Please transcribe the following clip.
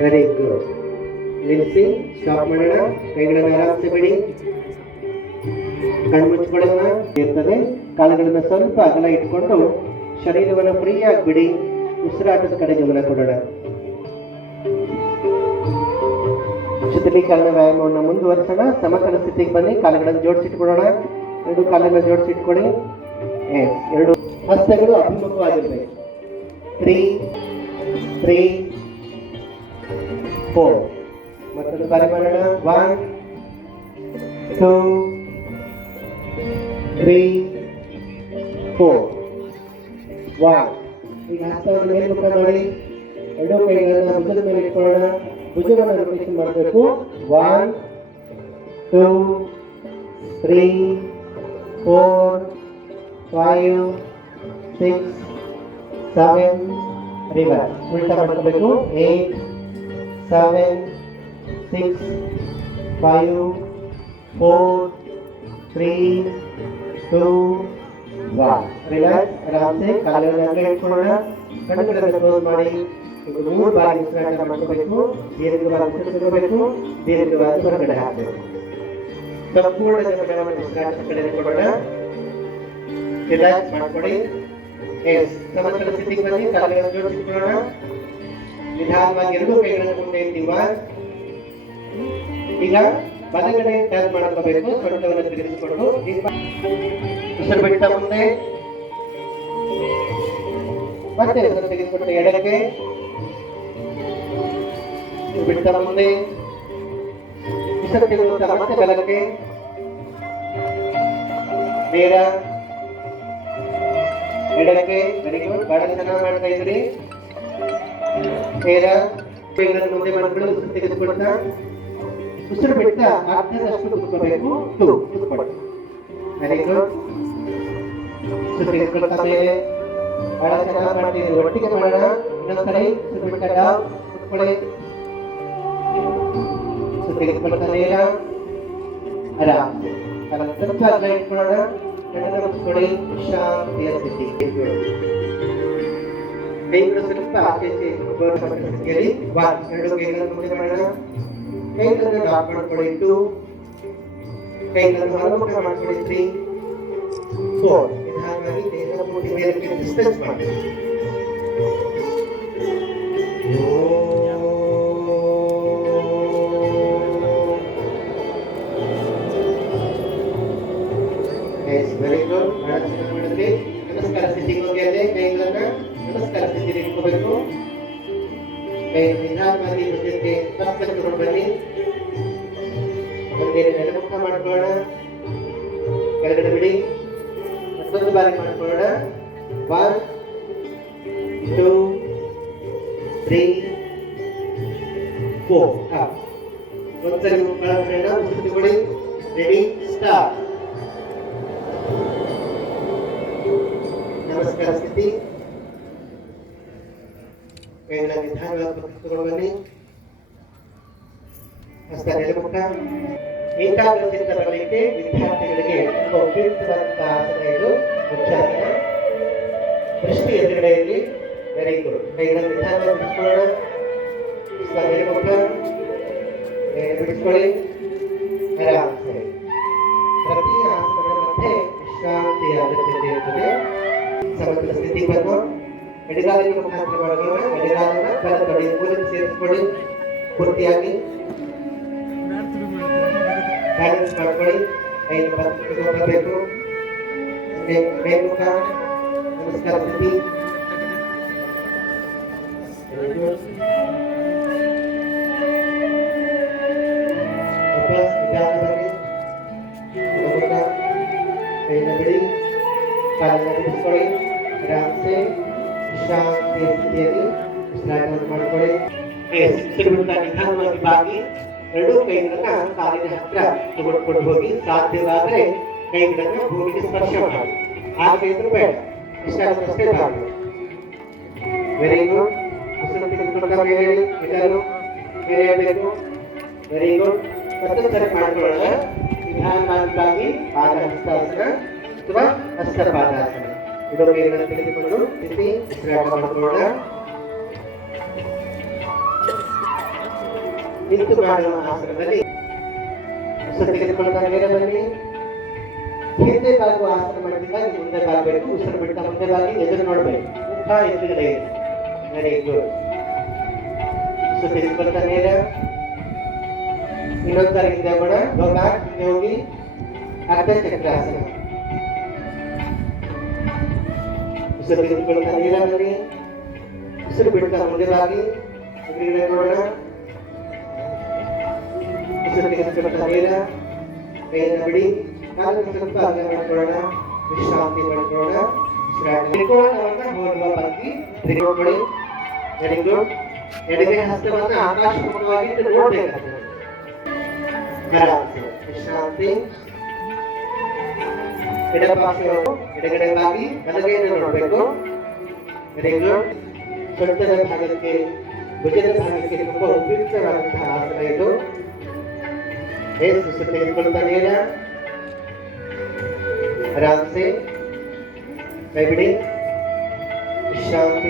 Very good. ನಿಲ್ಲಿಸಿ, stop ಮಾಡೋಣ. ಕೈಗಳನ್ನು ಆರಾಮಿಸಿ ಬಿಡಿ. ಕಣ್ಣು ಮುಚ್ಚಿಕೊಳ್ಳೋಣ. ಇರ್ತದೆ. ಕಾಲುಗಳನ್ನು ಸ್ವಲ್ಪ ಅಗಲ ಇಟ್ಕೊಂಡು ಶರೀರವನ್ನು ಫ್ರೀಯಾಗಿ ಬಿಡಿ. ಉಸಿರಾಟದ ಕಡೆ ಗಮನ ಕೊಡೋಣ. ಶಿಥಿಲೀಕರಣ ವ್ಯಾಯಾಮವನ್ನು ಮುಂದುವರಿಸೋಣ. ಸಮತಲ ಸ್ಥಿತಿಗೆ ಬನ್ನಿ. ಕಾಲುಗಳನ್ನು ಜೋಡಿಸಿಟ್ಕೊಳ್ಳೋಣ. ಎರಡು ಕಾಲನ್ನು ಜೋಡಿಸಿಟ್ಕೊಳ್ಳಿ. ಎರಡು ಹಸ್ತಗಳು ಅಭಿಮುಖವಾಗಿರ್ಬೇಕು. 3 3 4. ಮತ್ತೊಂದು ಬಾರಿ ಮಾಡೋಣ. 1 2 3 4 1. ಈಗ ಹಸ್ತವನ್ನು ಮೇಲ್ಮುಖ ಮಾಡಿ ಎರಡು ಕೈಗಳನ್ನು ಭುಜದ ಮೇಲೆ ಇಟ್ಕೊಳ್ಳೋಣ. ಭುಜವನ್ನು ರೊಟೇಷನ್ ಮಾಡಬೇಕು. 1 2 3 4 5 6 7. ರಿವರ್ಸ್ ಉಲ್ಟಾ ಮಾಡ್ಕೋಬೇಕು. 8 7 6 5 4 3 2 1. ರಿಲ್ಯಾಕ್ಸ್. ಆರಾಮ್ಸೆ ಕಾಲುಗಳನ್ನು ಇಟ್ಕೊಳ್ಳೋಣ. ಕಣ್ಣುಗಳನ್ನು ಕ್ಲೋಸ್ ಮಾಡಿ 3 ಬಾರಿ ಉಸಿರಾಟ ಮಾಡ್ಕೋಬೇಕು. ದೀರ್ಘವಾಗಿ ಉಸಿರಾಡಬೇಕು. ದೀರ್ಘವಾಗಿ ಹೊರಗಡೆ ಹಾಕಬೇಕು. ಸಂಪೂರ್ಣ ಗಮನವನ್ನು ಉಸಿರಾಟದ ಕಡೆ ಕೊಡೋಣ. ರಿಲ್ಯಾಕ್ಸ್ ಮಾಡ್ಕೊಳ್ಳಿ. ಸಮತಲ ಸ್ಥಿತಿಗೆ ಬನ್ನಿ. ಕಾಲುಗಳನ್ನು ಜೋಡಿಸಿಕೊಳ್ಳೋಣ. ನಿಧಾನವಾಗಿ ಎರಡು ಕೈಗಳನ್ನು ಮುಂದೆ ಎತ್ತಿವ. ಈಗ ಬಲಗಡೆ ಟರ್ನ್ ಮಾಡ್ಕೋಬೇಕು. ಸೊಂಟವನ್ನು ತಿರುಗಿಸಿಕೊಂಡು ಉಸಿರು ಬಿಟ್ಟ ಮುಂದೆ ಮತ್ತೆ ಉಸಿರು ತೆಗೆದುಕೊಂಡು ಎಡಕ್ಕೆ ಬಿಟ್ಟ ಮುಂದೆ ಉಸಿರು ತೆಗೆದುಕೊಂಡ ಮತ್ತೆ ಬಲಕ್ಕೆ ನೇರ ಎಡಕ್ಕೆ. Very good. ಬಹಳ ಚೆನ್ನಾಗಿ ಮಾಡ್ತಾ ಇದ್ರಿ. ನೇರ ಕೈಗಳನ್ನು ಮುಂದೆ ಮಾಡಿಕೊಂಡು ಉಸಿರು ತೆಗೆದುಕೊಳ್ತಾ ಉಸಿರು ಬಿಟ್ಟ ಅರ್ಧದಷ್ಟು ಕೂತ್ಕೋಬೇಕು. 2 ಕೂತ್ಕೊಳ್ಳಿ. Very good. ಉಸಿರು ತೆಗೆದುಕೊಳ್ತಾ ಮೇಲೆ ಬಹಳ ಚೆನ್ನಾಗಿ ಮಾಡ್ತಿದ್ರಿ. ಒಟ್ಟಿಗೆ ಮಾಡೋಣ. ಇನ್ನೊಂದ್ಸರಿ ಉಸಿರು ಬಿಟ್ಟ ಡೌನ್ ಕೂತ್ಕೊಳ್ಳಿ. ಉಸಿರು ತೆಗೆದುಕೊಳ್ತಾ ನೇರ ಆರಾಮ್. ಸ್ವಲ್ಪ ಅಗಲ ಇಟ್ಕೊಳ್ಳೋಣ. ಕಣ್ಣನ್ನು ಮುಚ್ಚಿಕೊಳ್ಳಿ. ಶಾಂತಿಯ ಸ್ಥಿತಿ. ಕೈಗಳು ಸ್ವಲ್ಪ ಆಚೆ ಸ್ಥಿತಿಯಲ್ಲಿ. 1 ಎರಡು ಕೈಗಳನ್ನು ಮುಂದೆ ಮಾಡೋಣ. ಕೈಗಳನ್ನು ಲಾಕ್ ಮಾಡ್ಕೊಳ್ಳಿ. 2 ಕೈಗಳನ್ನು ಹೊರಮುಖ ಮಾಡ್ಕೊಳ್ಳಿ. 3 4. ನಿಧಾನವಾಗಿ ದೇಹದ ಮೂತಿ ಮೇಲಕ್ಕೆ ಡಿಸ್ಟೆನ್ಸ್ ಮಾಡಿ. Very good. ಬಹಳ ಚೆನ್ನಾಗಿ ಮಾಡಿದ್ರಿ. ನಮಸ್ಕಾರ ಸ್ಥಿತಿಗೆ ಹೋಗಿ ಅಲ್ಲೇ ಕೈಗಳನ್ನು ನಮಸ್ಕಾರ ಸ್ಥಿತಿಗೆ ಇಟ್ಕೋಬೇಕು. ಕೈ ನಿಧಾನವಾಗಿ ಜೊತೆಗೆ ತಪ್ಪು ಬನ್ನಿ. ಒಂದೇ ನೆಲಮುಖ ಮಾಡ್ಕೊಳ್ಳೋಣ. ಕೆಳಗಡೆ ಬಿಡಿ. ಮತ್ತೊಂದು ಬಾರಿ ಮಾಡ್ಕೊಳ್ಳೋಣ. 1 2 3 4. ಒಂದ್ಸರಿ ಮುಖ ಮುಗಿಸಿಕೊಳ್ಳಿ. Ready, start. ನಮಸ್ಕಾರ ಸ್ಥಿತಿ. ಕೈಗಳ ನಿಧಾನವಾಗಿ ಮುಗಿಸಿಕೊಂಡು ಬನ್ನಿ. ಹಸ್ತ ನೆಲಮುಖ. ಏಕಾಗ್ರತೆಯಿಂದ ಬರಲಿಕ್ಕೆ ವಿದ್ಯಾರ್ಥಿಗಳಿಗೆ ತುಂಬಾ ಉಪಯುಕ್ತವಾದಂತಹ ಆಸನ ಇದು. ಮುಖ್ಯಾಸನ. ದೃಷ್ಟಿ ಎದುರುಗಡೆಯಲ್ಲಿ. Very good. ಕೈಗಳನ್ನು ನಿಧಾನವಾಗಿ ಬಿಡಿಸ್ಕೊಳ್ಳೋಣ. ಹಸ್ತ ನೆಲಮುಖ. ಬಿಡಿಸ್ಕೊಳ್ಳಿ. ಆರಾಮ್. ಸರಿ. ಪ್ರತಿ ಆಸನದ ಮಧ್ಯೆ ವಿಶ್ರಾಂತಿಯ ಅಗತ್ಯತೆ ಇರುತ್ತದೆ. ಸಮತಲ ಸ್ಥಿತಿ ಬಂದು ಎಡಗಾಲಿನ ಮುಖಾಂತರ ಮಾಡೋಣ. ಎಡಗಾಲನ್ನ ಬಲ ತೊಡೆ ಮೂಲಕ್ಕೆ ಸೇರಿಸಿಕೊಳ್ಳಿ. ಪೂರ್ತಿಯಾಗಿ ಬ್ಯಾಲೆನ್ಸ್ ಮಾಡ್ಕೊಳ್ಳಿ. ಕೈಯನ್ನು ಬರಬೇಕು. ಮೇಲ್ಮುಖ. ನಮಸ್ಕಾರ ಸ್ಥಿತಿ. ವಾಪಸ್ ನಿಧಾನ ಬನ್ನಿ. ಕೈಯನ್ನು ಬಿಡಿ. ಕಾಲನ್ನು ಬಿಡಿಸ್ಕೊಳ್ಳಿ. ಆರಾಮ್ಸೆ ಶಾಂತಿಯ ಸ್ಥಿತಿಯಲ್ಲಿ ಉಸಿರಾಟವನ್ನು ಮಾಡಿಕೊಳ್ಳಿ. ನಿಧಾನವಾಗಿ ಬಾಗಿ ಎರಡೂ ಕೈಗಳನ್ನ ಕಾಲಿನ ಹತ್ರ ತೆಗೆದುಕೊಂಡು ಹೋಗಿ ಸಾಧ್ಯವಾದರೆ ಕೈಗಳನ್ನು ಭೂಮಿಗೆ ಸ್ಪರ್ಶ ಮಾಡಿ. ಹಾಗೆ ಇದ್ರೂ ಬೇಡ. ಇಷ್ಟಾಗಷ್ಟೇ ಬಾಗಿ. Very good. ಉಸಿರು ತೆಗೆದುಕೊಂಡ ಮೇಲೆ ಎಲ್ಲರೂ ಮೇಲೆಯಬೇಕು. Very good. ಮತ್ತೊಂದು ಸರಿ ಮಾಡ್ಕೊಳ್ಳೋಣ. ನಿಧಾನವಾಗಿ ಪಾದ ಹಸ್ತಾಸನ ಅಥವಾ ಹಸ್ತಪಾದಾಸನ. ಇದು ಕೈಗಳನ್ನು ತೆಗೆದುಕೊಂಡು ಸ್ಥಿತಿ ಉಸಿರಾಟ ಮಾಡಿಕೊಳ್ಳೋಣ. ನಿಂತು ಮಾಡುವ ಆಸನದಲ್ಲಿ ಉಸಿರು ತೆಗೆದುಕೊಳ್ತಾ ಮೇಲೆ ಬನ್ನಿ. ಹಿಂದೆ ಬಾಗುವ ಆಸನ ಮಾಡಿದಾಗ ಮುಂದೆ ಬಾಗಬೇಕು. ಉಸಿರು ಬಿಡ್ತಾ ಮುಂದೆ ಬಾಗಿ ಎದುರು ನೋಡಬೇಕು. ಮುಖ ಎದುರುಗಡೆ ಇದೆ. Very good. ಉಸಿರು ತೆಗೆದುಕೊಳ್ತಾ ನೇರ. ಇನ್ನೊಂದ್ಸಾರಿ ಹಿಂದೆ ಮಾಡ. Go back. ಹಿಂದೆ ಹೋಗಿ ಅರ್ಧ ಚಕ್ರಾಸನ. ಉಸಿರು ತೆಗೆದುಕೊಳ್ತಾ ನೇರ ಬನ್ನಿ. ಉಸಿರು ಬಿಡ್ತಾ ಮುಂದೆ ಬಾಗಿ ಎದುರುಗಡೆ ನೋಡೋಣ. ಉಸಿರು ತೆಗೆದುಕೊಳ್ತಾ ನೇರ. ಕೈಯನ್ನು ಬಿಡಿ. ಕಾಲನ್ನು ಸ್ವಲ್ಪ ಅಗಲ ಮಾಡ್ಕೊಳ್ಳೋಣ. ವಿಶ್ರಾಂತಿ ಮಾಡ್ಕೊಳ್ಳೋಣ. ತ್ರಿಕೋನವನ್ನು ಹೋಲುವ ಭಂಗಿ. ತ್ರಿಕೋನಗಳು. Very good. ಎಡಗೈ ಹಸ್ತವನ್ನು ಆಕಾಶಮುಖವಾಗಿ ನೋಡಬೇಕಾಗ್ತದೆ. ವಿಶ್ರಾಂತಿ. ಎಡಪಾರ್ಶ್ವವನ್ನು ಎಡಗಡೆ ಬಾಗಿ ಬಲಗೈಯನ್ನು ನೋಡಬೇಕು. Very good. ಸೊಂಟದ ಭಾಗಕ್ಕೆ ಭುಜದ ಭಾಗಕ್ಕೆ ತುಂಬಾ ಉಪಯುಕ್ತವಾದಂತಹ ಆಸನ ಇದು. ಉಸಿರು ತೆಗೆದುಕೊಳ್ತಾ ನೇರ. आराम से कई विश्रांति